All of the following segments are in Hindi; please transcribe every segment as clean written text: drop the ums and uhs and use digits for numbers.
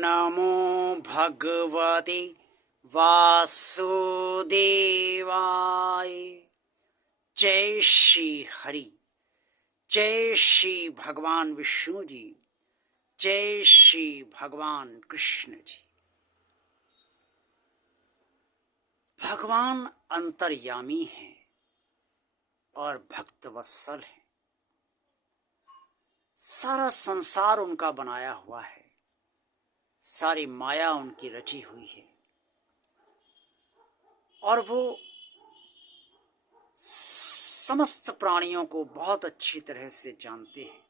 नमो भगवते वासुदेवाय। जय श्री हरि, जय श्री भगवान विष्णु जी, जय श्री भगवान कृष्ण जी। भगवान अंतर्यामी हैं और भक्त वत्सल हैं। सारा संसार उनका बनाया हुआ है, सारी माया उनकी रची हुई है और वो समस्त प्राणियों को बहुत अच्छी तरह से जानते हैं।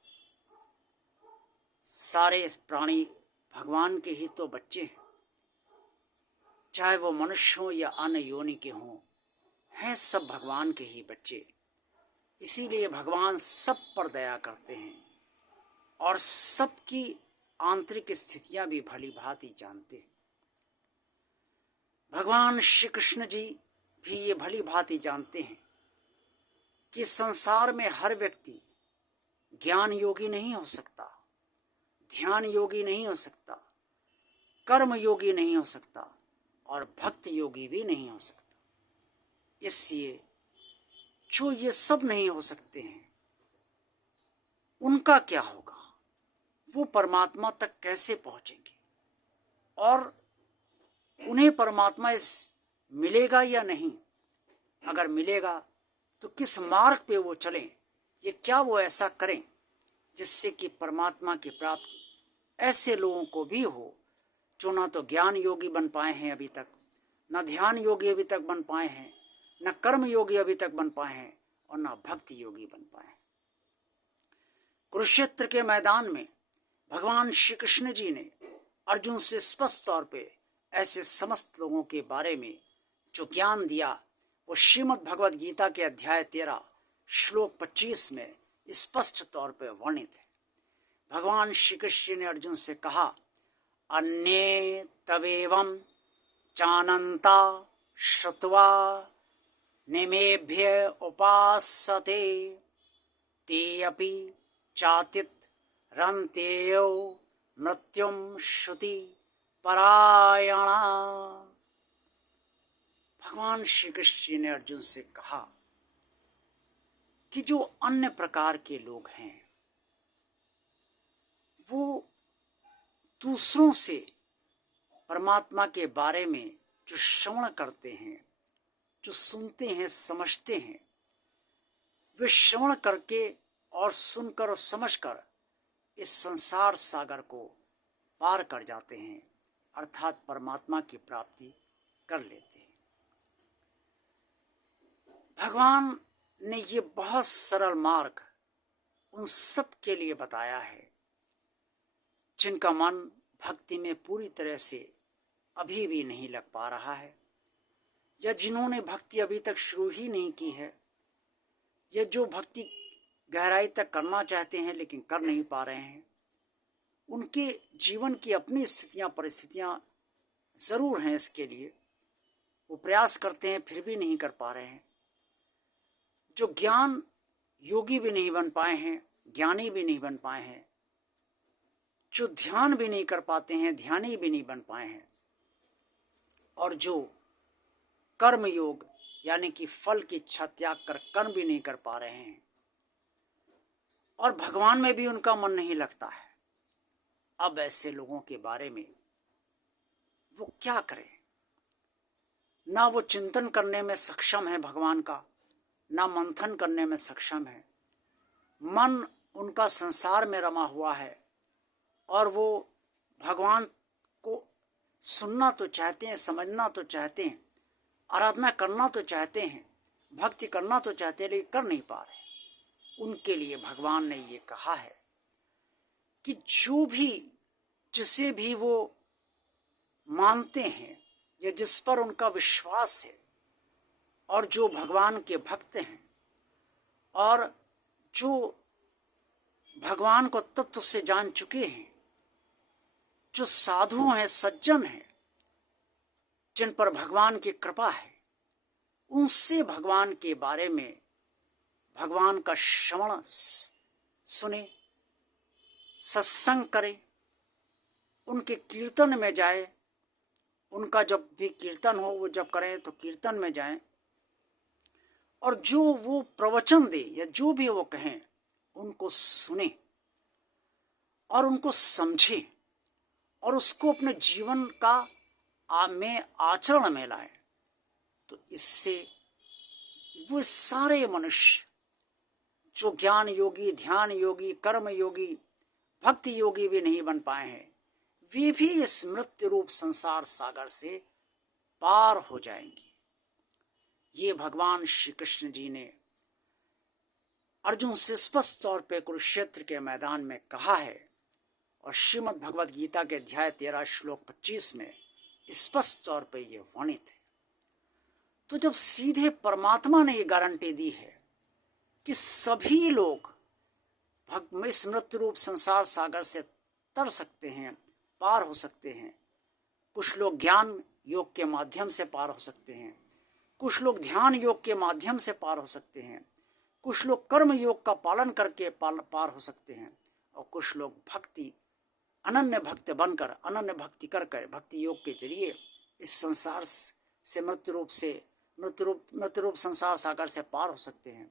सारे प्राणी भगवान के ही तो बच्चे हैं, चाहे वो मनुष्य हो या अन्य योनि के हों, हैं सब भगवान के ही बच्चे। इसीलिए भगवान सब पर दया करते हैं और सबकी आंतरिक स्थितियां भी भली भांति जानते हैं। भगवान श्री कृष्ण जी भी ये भली भांति जानते हैं कि संसार में हर व्यक्ति ज्ञान योगी नहीं हो सकता, ध्यान योगी नहीं हो सकता, कर्म योगी नहीं हो सकता और भक्त योगी भी नहीं हो सकता। इसलिए जो ये सब नहीं हो सकते हैं, उनका क्या होगा? वो परमात्मा तक कैसे पहुंचेंगे और उन्हें परमात्मा मिलेगा या नहीं? अगर मिलेगा तो किस मार्ग पे वो चलें? ये क्या वो ऐसा करें जिससे कि परमात्मा की प्राप्ति ऐसे लोगों को भी हो जो ना तो ज्ञान योगी बन पाए हैं अभी तक, न ध्यान योगी अभी तक बन पाए हैं, न कर्म योगी अभी तक बन पाए हैं और न भक्ति योगी बन पाए हैं। कुरुक्षेत्र के मैदान में भगवान श्री कृष्ण जी ने अर्जुन से स्पष्ट तौर पे ऐसे समस्त लोगों के बारे में जो ज्ञान दिया, वो श्रीमद् भगवद गीता के अध्याय 13 श्लोक 25 में स्पष्ट तौर पे वर्णित है। भगवान श्री कृष्ण ने अर्जुन से कहा, अन्ये तवेवं जानन्ता श्रुत्वा निमेभ्य उपासते ते अपि चातित रन्तेयो मृत्युम श्रुति परायणा। भगवान श्री कृष्ण ने अर्जुन से कहा कि जो अन्य प्रकार के लोग हैं वो दूसरों से परमात्मा के बारे में जो श्रवण करते हैं, जो सुनते हैं, समझते हैं, वे श्रवण करके और सुनकर और समझकर इस संसार सागर को पार कर जाते हैं, अर्थात परमात्मा की प्राप्ति कर लेते हैं। भगवान ने ये बहुत सरल मार्ग उन सब के लिए बताया है जिनका मन भक्ति में पूरी तरह से अभी भी नहीं लग पा रहा है, या जिन्होंने भक्ति अभी तक शुरू ही नहीं की है, या जो भक्ति गहराई तक करना चाहते हैं लेकिन कर नहीं पा रहे हैं। उनके जीवन की अपनी स्थितियां, परिस्थितियां जरूर हैं इसके लिए, वो प्रयास करते हैं फिर भी नहीं कर पा रहे हैं। जो ज्ञान योगी भी नहीं बन पाए हैं, ज्ञानी भी नहीं बन पाए हैं, जो ध्यान भी नहीं कर पाते हैं, ध्यानी भी नहीं बन पाए हैं, और जो कर्म योग यानी कि फल की इच्छा त्याग कर कर्म भी नहीं कर पा रहे हैं और भगवान में भी उनका मन नहीं लगता है। अब ऐसे लोगों के बारे में वो क्या करें? ना वो चिंतन करने में सक्षम है भगवान का, ना मंथन करने में सक्षम है। मन उनका संसार में रमा हुआ है और वो भगवान को सुनना तो चाहते हैं, समझना तो चाहते हैं, आराधना करना तो चाहते हैं, भक्ति करना तो चाहते हैं, लेकिन कर नहीं पा रहे। उनके लिए भगवान ने ये कहा है कि जो भी, जिसे भी वो मानते हैं या जिस पर उनका विश्वास है और जो भगवान के भक्त हैं और जो भगवान को तत्व से जान चुके हैं, जो साधु हैं, सज्जन हैं, जिन पर भगवान की कृपा है, उनसे भगवान के बारे में, भगवान का श्रवण सुने, सत्संग करें, उनके कीर्तन में जाए, उनका जब भी कीर्तन हो वो जब करें तो कीर्तन में जाएं, और जो वो प्रवचन दे या जो भी वो कहें उनको सुने और उनको समझे और उसको अपने जीवन का में आचरण में लाए। तो इससे वो सारे मनुष्य जो ज्ञान योगी, ध्यान योगी, कर्म योगी, भक्ति योगी भी नहीं बन पाए हैं, वे भी इस मृत्यु रूप संसार सागर से पार हो जाएंगे। ये भगवान श्री कृष्ण जी ने अर्जुन से स्पष्ट तौर पे कुरुक्षेत्र के मैदान में कहा है, और श्रीमद् भगवद गीता के अध्याय 13 श्लोक 25 में स्पष्ट तौर पे ये वर्णित है। तो जब सीधे परमात्मा ने ये गारंटी दी है कि सभी लोग इस मृत्यु रूप संसार सागर से तर सकते हैं, पार हो सकते हैं। कुछ लोग ज्ञान योग के माध्यम से पार हो सकते हैं, कुछ लोग ध्यान योग के माध्यम से पार हो सकते हैं, कुछ लोग कर्म योग का पालन करके पार हो सकते हैं, और कुछ लोग भक्ति अनन्य भक्त बनकर, अनन्य भक्ति कर भक्ति योग के जरिए इस संसार से मृत्यु रूप संसार सागर से पार हो सकते हैं।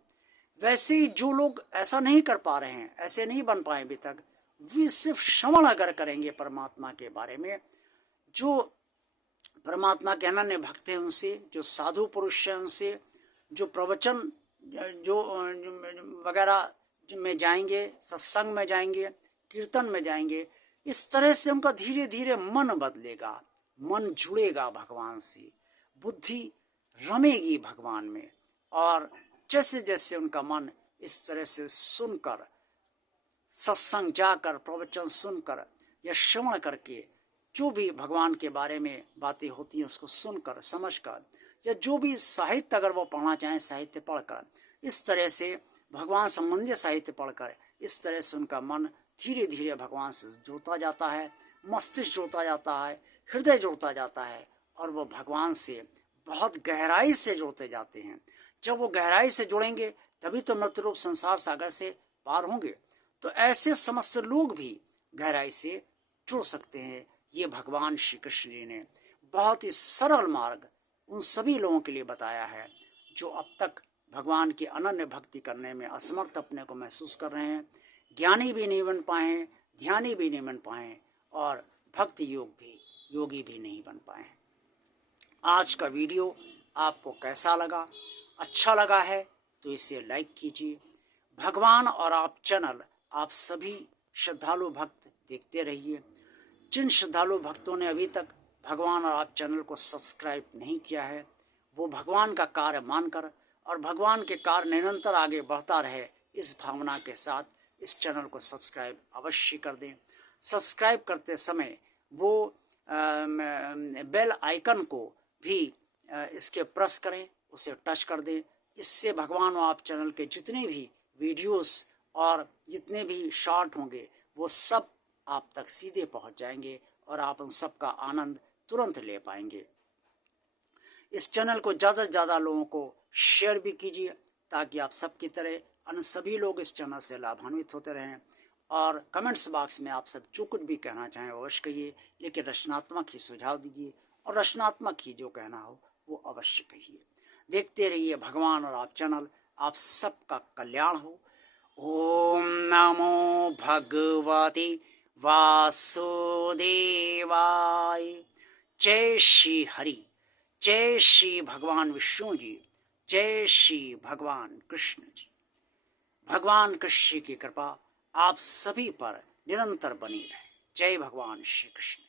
वैसे ही जो लोग ऐसा नहीं कर पा रहे हैं, ऐसे नहीं बन पाए अभी तक, वे सिर्फ श्रवण अगर करेंगे परमात्मा के बारे में, जो परमात्मा के अनन्य भक्त हैं उनसे, जो साधु पुरुष हैं उनसे, जो प्रवचन जो वगैरह में जाएंगे, सत्संग में जाएंगे, कीर्तन में जाएंगे, इस तरह से उनका धीरे धीरे मन बदलेगा, मन जुड़ेगा भगवान से, बुद्धि रमेगी भगवान में। और जैसे जैसे उनका मन इस तरह से सुनकर, सत्संग जाकर, प्रवचन सुनकर या श्रवण करके, जो भी भगवान के बारे में बातें होती हैं उसको सुनकर, समझकर, या जो भी साहित्य अगर वो पढ़ना चाहें साहित्य पढ़कर, इस तरह से भगवान संबंधी साहित्य पढ़कर, इस तरह से उनका मन धीरे धीरे भगवान से जुड़ता जाता है, मस्तिष्क जुड़ता जाता है, हृदय जुड़ता जाता है, और वो भगवान से बहुत गहराई से जुड़ते जाते हैं। जब वो गहराई से जुड़ेंगे तभी तो मृत्यु रूप संसार सागर से पार होंगे। तो ऐसे समस्त लोग भी गहराई से जुड़ सकते हैं। ये भगवान श्री कृष्ण जी ने बहुत ही सरल मार्ग उन सभी लोगों के लिए बताया है जो अब तक भगवान की अनन्य भक्ति करने में असमर्थ अपने को महसूस कर रहे हैं, ज्ञानी भी नहीं बन पाए हैं, ध्यानी भी नहीं बन पाए हैं, और भक्ति योगी भी नहीं बन पाए हैं। आज का वीडियो आपको कैसा लगा? अच्छा लगा है तो इसे लाइक कीजिए। भगवान और आप चैनल आप सभी श्रद्धालु भक्त देखते रहिए। जिन श्रद्धालु भक्तों ने अभी तक भगवान और आप चैनल को सब्सक्राइब नहीं किया है, वो भगवान का कार्य मानकर और भगवान के कार्य निरंतर आगे बढ़ता रहे, इस भावना के साथ इस चैनल को सब्सक्राइब अवश्य कर दें। सब्सक्राइब करते समय वो बेल आइकन को भी इसके प्रेस करें, उसे टच कर दें। इससे भगवान और आप चैनल के जितने भी वीडियोस और जितने भी शॉर्ट होंगे वो सब आप तक सीधे पहुंच जाएंगे और आप उन सब का आनंद तुरंत ले पाएंगे। इस चैनल को ज़्यादा से ज़्यादा लोगों को शेयर भी कीजिए ताकि आप सबकी तरह अन्य सभी लोग इस चैनल से लाभान्वित होते रहें। और कमेंट्स बॉक्स में आप सब जो कुछ भी कहना चाहें अवश्य कहिए, लेकिन रचनात्मक ही सुझाव दीजिए और रचनात्मक ही जो कहना हो वो अवश्य कहिए। देखते रहिए भगवान और आप चैनल। आप सबका कल्याण हो। ओम नमो भगवते वासुदेवाय। जय श्री हरि, जय श्री भगवान विष्णु जी, जय श्री भगवान कृष्ण जी। भगवान कृष्ण की कृपा आप सभी पर निरंतर बनी रहे। जय भगवान श्री कृष्ण।